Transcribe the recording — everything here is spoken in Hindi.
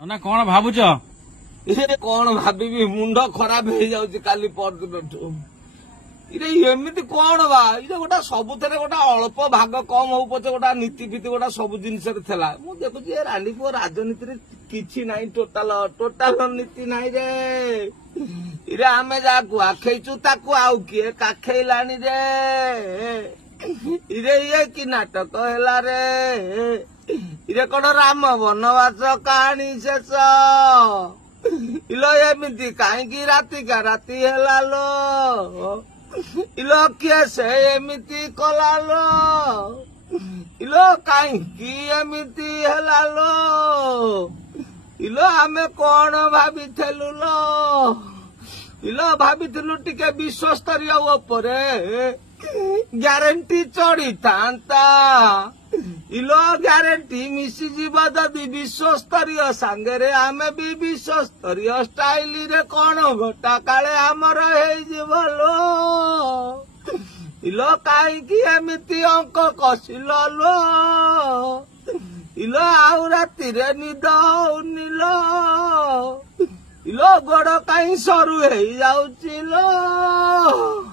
ना कौन भावुच ये कौन भाभी मुंड खराब हो जाऊँ काली परदिन इरे एमती कौन बा ये गोटा सबुथे गोटा अल्प भाग कम हो पचे गोटा नीति फीति गोटा सब जिन देखुची रानीपुर राजनीति किसी ना टोटाल टोटाल नीति नाई रे इरे आमे जाकू आखेचु ताकू आउ किए काखेलानी रे इरे ये कि नाटक है रे इरे कौन राम वनवास कहानी शेष इलो एमती कहीं राति का राति है लो इलो किए से एमती कला लो इलो कहीं एमती है लो इलो आमे कौन भाभी लो इलो भाभी टिके विश्व स्तरीय उपरे ग्यारंटी चढ़ी था इलो ग्यारंटी मिशीजीव जदि विश्व स्तरीय सांगे आमे भी विश्व स्तरीय स्टाइल रे कौन घटा काले आमर लो इलो कहीं एमती अंक कसिल लो इलो आउ राति निद होनी लो इलो गोड़ कहीं सरू हो जाऊची लो।